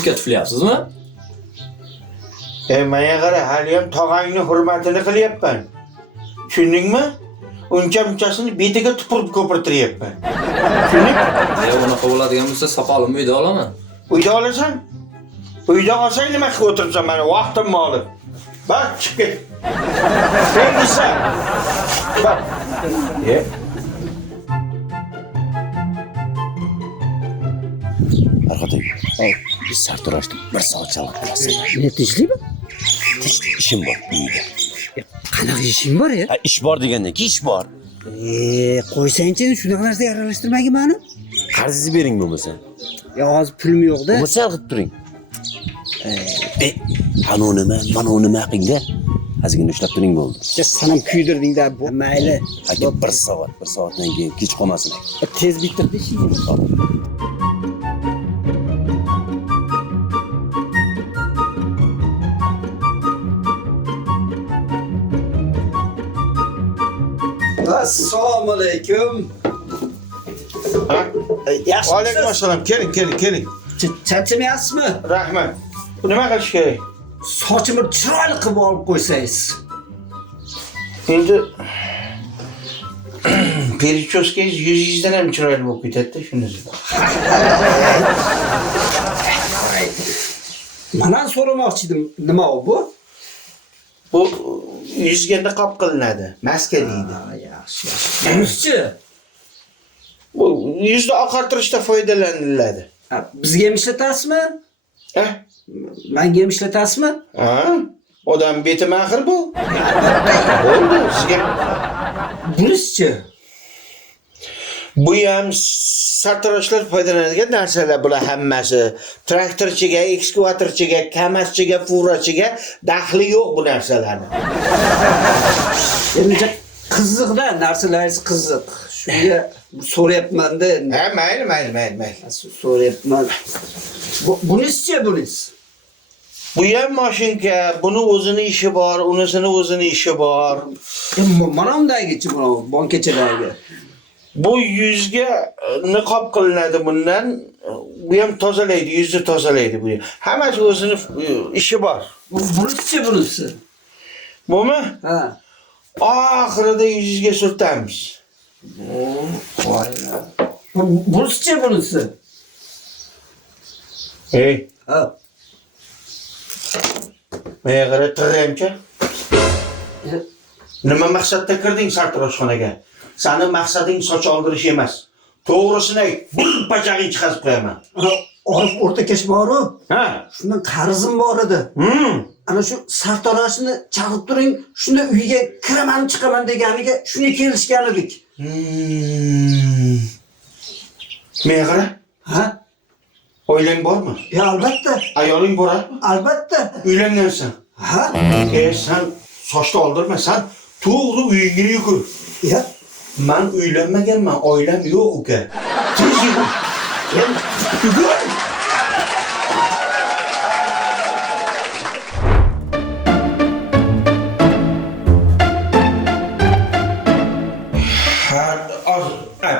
Ko'kka tuflayapsizmi? Menga qara, hali ham tog'angning hurmatini qilyapman. Tushundingmi? Uncha-munchasini betiga tupurib ko'pirtiryapman. Tushundingmi? Unaqa bo'ladigan bo'lsa, soqolimni uyda olaman. Uyda olasan? Uyda olsang nima qilib o'tiribsan? Mana vaqtimni olib. Bak, chiqib ket. Sen bak. Arkadaş, biz sartaroshni 1 soat chalib qilasiz. Ne tinchlikmi? Tinchlik ishim bor uyda. Qanaqa ishing bor ya? Ha, ish bor degandan keyin ish bor. Qo'ysangchi, shunaqa narsaga aralashtirmagin meni. Qarzingizni bering bo'lmasa. Ya hozir pulim yo'q-da. Bo'lsa qilib turing. Ana mana nima qilingda? Ozgina ushlab turing bo'ldi. Sen ham kuydirding-da, mayli. Aka 1 soatdan keyin kech qolmasin. Tez bitirdi ishingni. Assalomu alaykum. Yaxshimisiz? Alaykum assalom. Keling. Charchamayapsizmi? Rahmat. Bu nima qilish kerak? Sochimni chiroyli qilib olib qo'ysangiz. Endi perichoskangiz yuzingizdan ham chiroyli bo'lib ketadi-da, shunisi. Mana so'ramoqchi edim, nima bu? Bu yuzga niqob qilinadi, maska deydi. Yaxshi. Yuzchi? Bu yuzni oqartirishda foydalaniladi. Bizga ham ishlatasizmi? Ha? Menga ham ishlatasizmi? Ha? Odam beti mahir bu. Bo'ldi, sizga. Bunisi-chi? Bu ham sartaroshlar foydalanadigan narsalar bular hammasi. Traktorchiga, ekskavatorchiga, kamaschiga, furachiga daxli yo'q bu narsalarni. Endi qiziq-da, narsalaringiz qiziq. Shunga so'rayapman-da. Ha, mayli. So'rayapman. Bunisi-chi, bunisi? Bu ham mashinka, buni o'zini ishi bor, unisini o'zini ishi bor. Mana bundagichi, bu bonkachadagi. Bu yuzga niqob qilinadi bundan. Bu ham tozalaydi, yuzni tozalaydi bu. Hammasi o'zini ishi bor. Bunisi? Bumi? Ha. Oxirida yuzga surtamiz. Bunisi? Ey, Ha. menga qara tig'amcha. Nima maqsadda kirding sartaroshxonaga? Seni maqsading soch oldirish emas. To'g'risini ayt, bir pachag'ing chiqazib qo'yaman. Orif o'rtakash bor-ku. Ha? Shundan qarzim bor edi. Ana shu sartaroshni chaqirib turing, shunda uyga kiraman, chiqaman deganiga shunga kelishgan edik. Menga qara. Ha? Oilang bormi? Ya albatta. Ayoling bormi? Albatta. Uylangansan. Ha? Sen sochni oldirmasan, to'g'ri uyingga yugur. Ya, men uylanmaganman, oilam yo'q uka. Tez yugur. Yugur.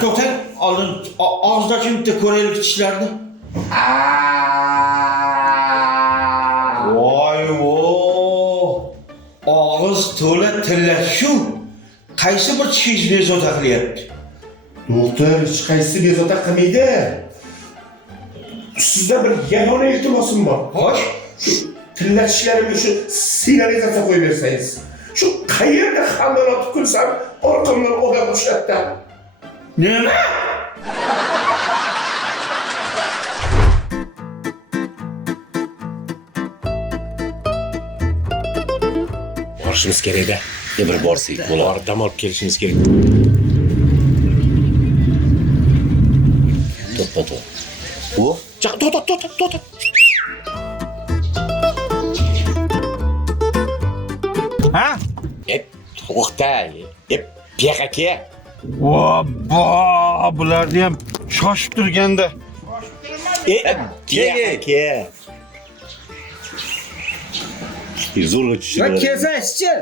To'xtang, oldin og'zini ochib bitta ko'raylik tishlarni. Voy. Og'iz to'la tillashu. Qaysi bir tishingiz bezovta qilyapti? Doktor, hech qaysi bezovta qilmaydi. Sizda bir yagona iltimosim bor. Xo'sh, Shu tillashlarimga shu sigareta qo'yib bersangiz. Shu qayerda xandon otib kulsam, orqamdan odam ushlatdi. nima? Borishimiz kerak-da. Bir borsak bo'lar. Dam olib kelishimiz kerak. To'xta. O? To'xta. Ha? To'xta. Buyoqqa kel. Vobbo, bularni ham shoshib turganda. Kel. Zo'rg'a tushirib. Kelsangiz-chi?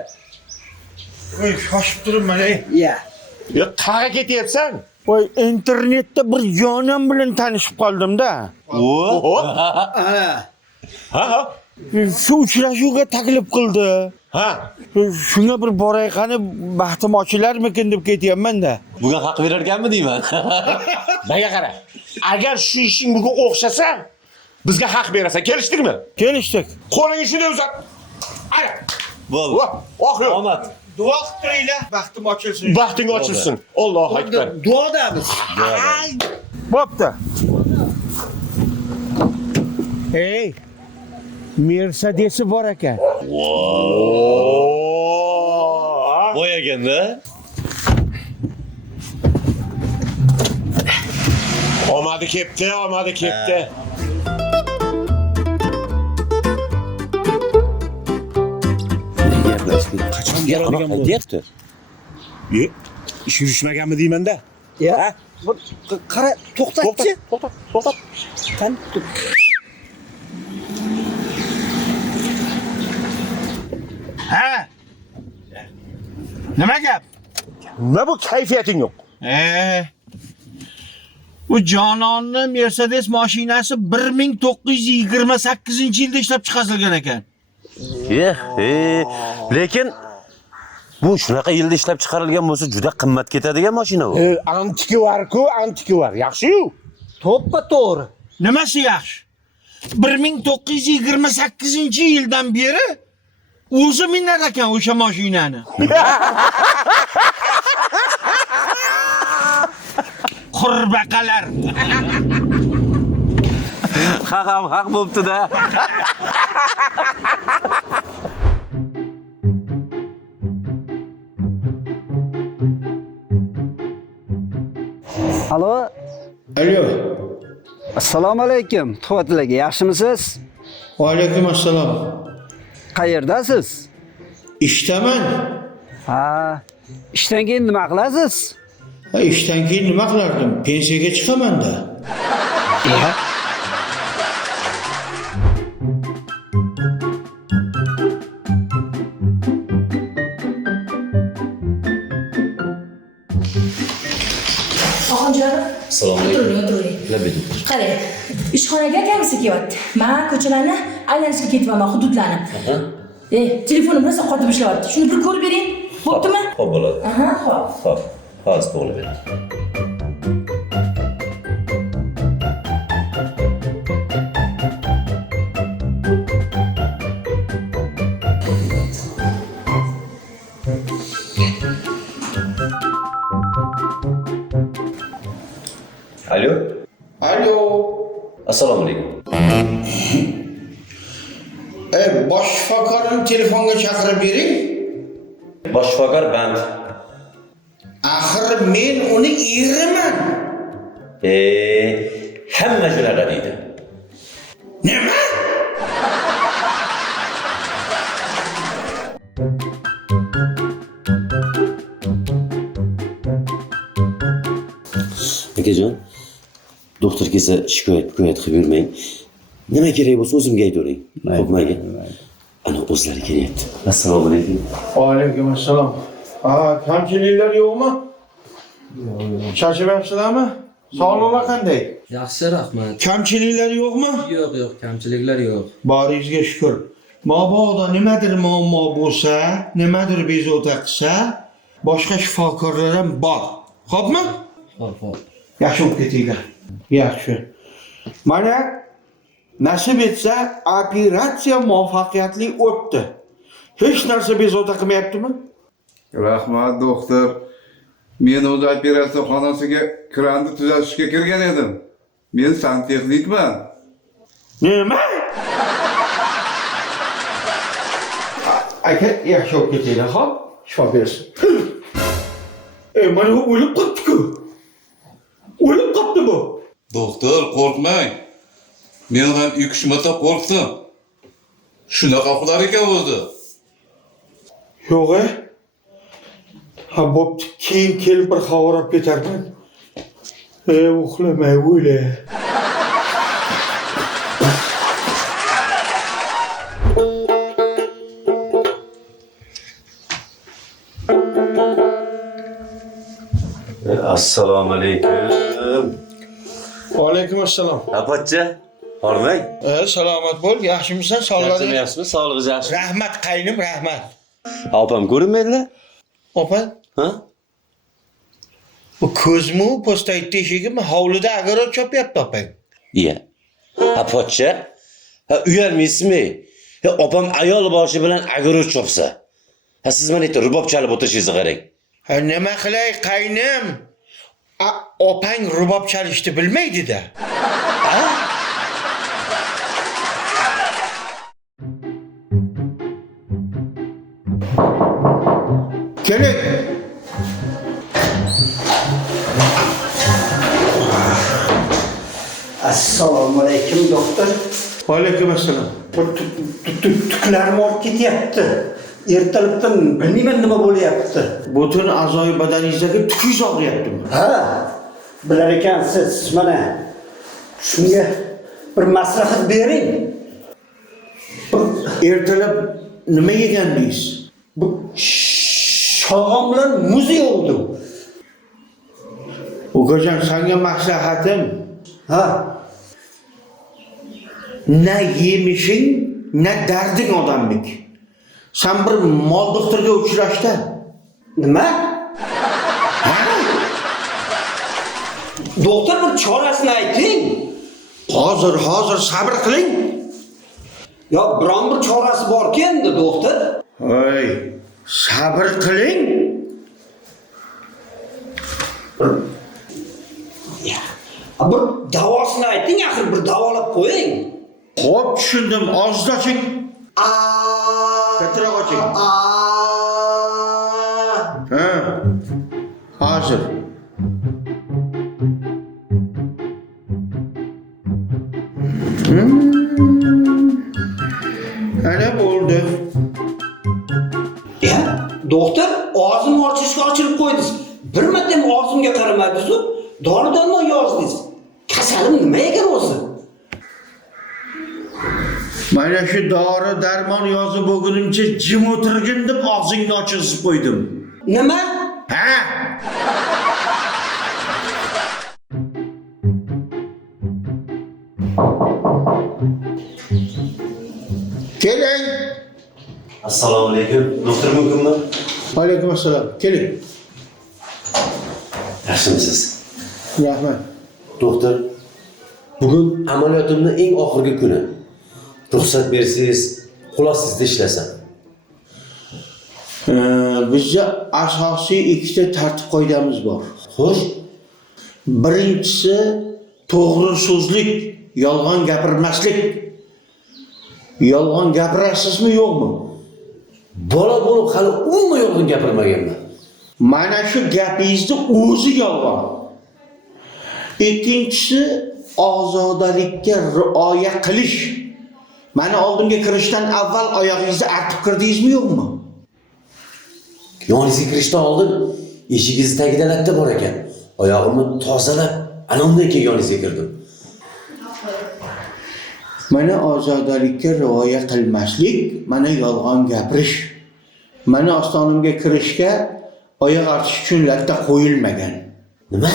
Shoshib turibman, ey. Ya. Yo, qayerga ketyapsan? Voy internetda bir jonam bilan tanishib qoldim-da. Ana. Ha. Shu uchrashuvga taklif qildi. Ha. Shunga bir boray qani baxtim ochilarmikin deb ketyapman-da. Bugun haq berarkanmi deyman. Menga qara. Agar shu ishing bugun o'xshasa, bizga haq berasan. Kelishdikmi? Kelishdik. Qo'lingni shunday uzat. Ana. Bo'ldi. Oq yo'q. Omad. Duo qilib turinglar, baxtim ochilsin. Baxting ochilsin. Allohu akbar. Duodamiz. Bo'pti. Ey, Mercedes'i bor ekan. Bo'yaganda. Omadi kepti. Qachon keladigan bo'ldi? Deyapti. Ish yurishmaganmi deyman-da. Ya, qara, to'xtatchi. To'xtat. Qani, Ha? Nima gap? Nima bu kayfiyating yo'q? Bu jononni Mercedes mashinasi 1928-yilda ishlab chiqarilgan ekan. Lekin bu shunaqa yilda ishlab chiqarilgan bo'lsa juda qimmat ketadigan mashina bu. Antiki var. Yaxshi-yu. to'ppa to'g'ri. Nimasi yaxshi? 1928-yildan beri o'zi minar ekan o'sha mashinani. Qurbaqalar. Haq bo'pti-da. Alo. Alo. Assalomu alaykum. Tuvatilarga yaxshimisiz? Va alaykum assalom. Qayerdasiz? Ishdaman. Ha, ishdan keyin nima qilasiz? Ishdan keyin nima qilardim? Pensiyaga chiqaman-da. Oxonjon. Assalomu alaykum. O'tiring. Labid. Qarang, ishxonaga kamisi kelyapti. Men ko'chalarni aylanishga ketyapman, hududlarni. Telefonimni rosa qotib ishlayapti. Shuni bir ko'rib bering. Bo'ptimi? Xo'p bo'ladi. Xo'p. Xo'p. Hozir to'g'ri bering. Alo. Alo. Assalomu alaykum. Bosh shifokorni telefonga chaqirib bering. Bosh shifokor band. Axir men uni eriman. Hamma shunaqa deydi. Nima? Akajon, doktor kelsa shikoyat qilib yurmang. Nima kerak bo'lsa o'zimga aytavering. Qo'rqmang. Ana o'zlari kelyapti. Assalomu alaykum. Va alaykum assalom. Kamchiliklar yo'qmi? Charchamayapsizlarmi? Sog'liqlar qanday? Yaxshi, rahmat. Kamchiliklar yo'qmi? Yo'q, kamchiliklar yo'q. Boringizga shukr. Mabodo nimadir muammo bo'lsa, nimadir bezovta qilsa, boshqa shifokorlar ham bor. Xo'pmi? Xo'p. Yaxshi bo'lib ketinglar. Yaxshi. Mana nasib etsa operatsiya muvaffaqiyatli o'tdi. Hech narsa bezovta qilmayaptimi? Rahmat doktor. Men o'z operatsiya xonasiga kranni tuzatishga kirgan edim. Men santexnikman. Nima? Aka, yaxshi bo'lib ketinglar, xo'p? Shifo bersin. Mana o'lib qolibdi-ku. O'lib qolibdi bu. Doktor, qo'rqmang. Men ham 2-3 marta qo'rqdim. Shunaqa qilar ekan o'zi. Yo'q-a? Ha, bo'pti. Keyin kelib bir xabar olib ketarman. Uxlamay o'yla. Assalomu alaykum. Aleyküm assalom. Apacha, hormang. Salomat bo'l, yaxshimisan? Sog'lig'ing? Yaxshimi? Sog'lig'ingiz yaxshi? Rahmat qaynim, rahmat. Opam ko'rinmaydilar? Opa, Ha? bu ko'zmu, postayt teshigimi hovlida agaro chopyapti opang. Iya. Apacha, uyalmaysizmi? Opam ayol boshi bilan agaro chopsa. Siz mana yerda rubob chalib o'tirishingizni qarang. Nima qilay qaynim? Opang rubob chalishni bilmaydi-da. Keling. Assalomu alaykum doktor. Aleyküm assalom. Tuklarim olib ketyapti. Ertalabdan bilmayman nima bo'lyapti. Butun a'zoyi badaningizdagi tukiz og'riyaptimi? Ha, bilar ekansiz. Mana shunga bir maslahat bering. Ertalab nima yegandingiz? Bu shog'om bilan muz yovdim. Ukajon, senga maslahatim, Ha, na yemishing, na darding odamlik. Sen bir mol doktorga uchrashda. nima? Doktor bir chorasini ayting. Hozir sabr qiling. Yo, biron bir chorasi borki endi doktor. Voy, sabr qiling. Bir davosini ayting, axir bir davolab qo'ying. Xo'p, tushundim. Ozdoching. Kattaroq oching. Ha. Hozir. Ana bo'ldi. Ya, doktor, og'zimni ochishga ochirib qo'ydingiz. Bir marta ham og'zimga qaramadingiz-ku, dori-darmon yozdingiz. Kasalim nima ekan o'zi? Mana shu dori darmon yozib bo'lgunimcha jim o'tirgin deb og'zingni ochizib qo'ydim. Nima? Ha? Keling. Assalomu alaykum. Doktor mumkinmi? Alaykum assalom. Keling. Yaxshimisiz? Rahmat. Doktor, bugun amaliyotimning eng oxirgi kuni. Ruxsat bersangiz, xulosingizni ishlasam. Bizda asosiy ikkita tartib qoidamiz bor. Xo'sh, birinchisi to'g'ri so'zlik, yolg'on gapirmaslik. Yolg'on gapirasizmi, yo'qmi? bola bo'lib hali umuman yolg'on gapirmaganman. Mana shu gapingizni o'zi yolg'on. Ikkinchisi ozodalikka rioya qilish. Mani oldimga kirishdan avval oyog'ingizni artib kirdingizmi, yo'qmi? Yoningizga kirishdan oldin eshigingiz tagida latta bor ekan. Oyog'imni tozalab, ana undan keyin yoningizga kirdim. Mana ozodalikka rioya qilmaslik, mana yolg'on gapirish. Mana ostonimga kirishga oyoq artish uchun latta qo'yilmagan. Nima?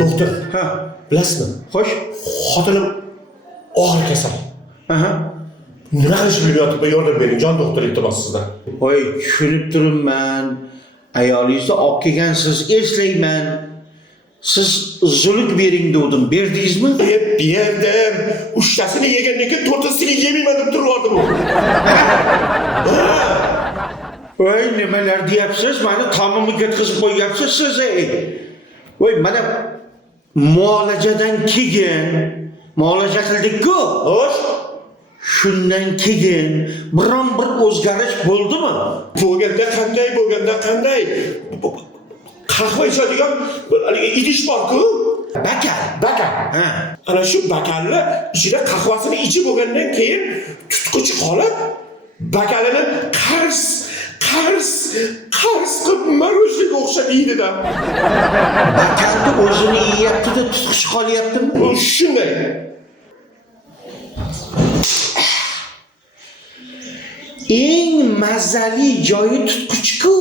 Doktor, Ha, bilasizmi? xo'sh. Xotinim og'ir kasal. Aha. Nima qilish bo'lyapti? Yordam bering, jon doktor, iltimos sizdan. Voy, tushunib turibman. Ayolingizni olib kelgansiz, eslayman. Siz zuluk bering dedim, berdingizmi? Berdim. Uchtasini yegandan keyin to'rtinchisiga yemayman deb turardim u. Voy, nimalar deyapsiz? Mani tomimni ketkizib qo'yyapsiz siz. Voy, mana muolajadan keyin muolaja qildik-ku. Xo'sh, Shundan keyin biron bir o'zgarish bo'ldimi? bo'lganda qanday? Qahva ichadigan haligi idish bor-ku. Bakal. Ha. Ana shu bakalni ichida qahvasini ichib bo'lgandan keyin tutquchi qolib, bakalini Qars qilib marojnaga o'xshab yeydi-da. Bakalni o'zini yeyapti-da, tutqichi qolyaptimi? Shunday. Eng mazali joyi tutqichku.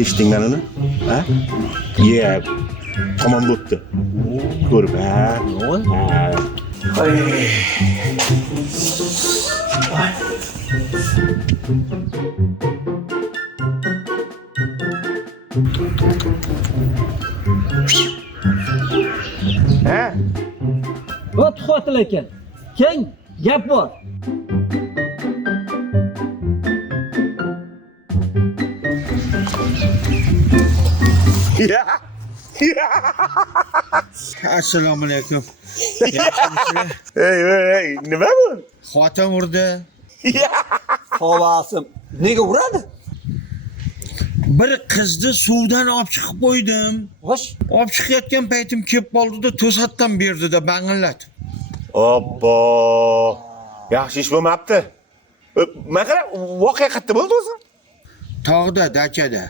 Eshitdinglarmi? Ha? Yeb. Tamom bo'pti. Ko'rib, ha? Ha? O't xotil ekan. Keng gap bor. Assalomu alaykum. Hey, nima bu? Xotin urdi. Havosim. Nega uradi? Bir qizni suvdan olib chiqib qo'ydim. Xo'sh. Olib chiqayotgan paytim kelib qoldi-da, to'satdan berdi-da bangillatib. Oppo. Yaxshi ish bo'lmabdi. Mana qara, voqea qayerda bo'ldi o'zi? Tog'da, dachada.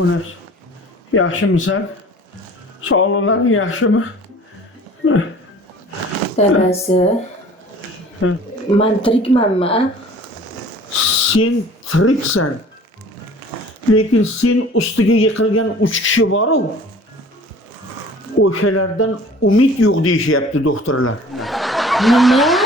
Onas, yaxshimisan? Sog'liqlaring yaxshimi? Dadasi. Men tirikmanmi? Sen tiriksan. Lekin sen ustiga yiqilgan 3 kishi bor-ku. O'shalardan umid yo'q deyishyapti doktorlar. Nima?